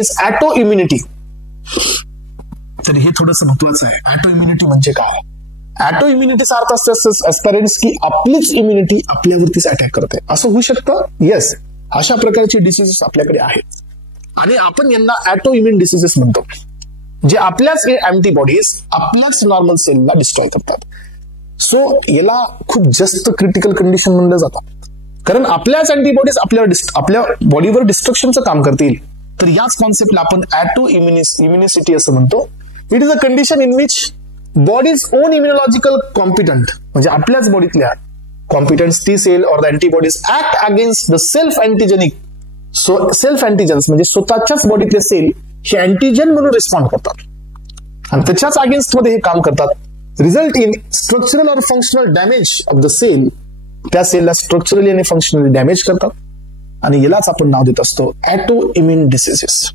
Is auto immunity. तर हे थोडंसं महत्वाचं आहे. ॲटो इम्युनिटी म्हणजे काय? ॲटो इम्युनिटीचा अर्थ असतो की आपलीच इम्युनिटी आपल्यावरतीच अटॅक करते. असं होऊ शकतं? येस, अशा प्रकारचे डिसिजेस आपल्याकडे आहेत आणि आपण यांना ॲटो इम्युन डिसिजेस म्हणतो, जे आपल्याच अँटीबॉडीज आपल्याच नॉर्मल सेलला डिस्ट्रॉय करतात. सो याला खूप जास्त क्रिटिकल कंडिशन म्हणलं जातं, कारण आपल्याच अँटीबॉडीज आपल्या बॉडीवर डिस्ट्रक्शनचं काम करतील. तर याच कॉन्सेप्टला आपण ॲटो इम्युनिसिटी असं म्हणतो. It is a condition in which body's own immunological competent, म्हणजे आपल्याच बॉडीतल्या competent T cell or the antibodies act against the self antigenic. Self antigens म्हणजे स्वतःच्याच बॉडीतले सेल हे अँटीजन म्हणून रिस्पॉन्ड करतात आणि त्याच्याच अगेन्स्ट मध्ये हे काम करतात. Result in structural or functional damage of the cell. त्या सेलला स्ट्रक्चरली आणि फंक्शनली डॅमेज करतात आणि यालाच आपण नाव देत असतो ॲटो इम्युन डिसिजेस.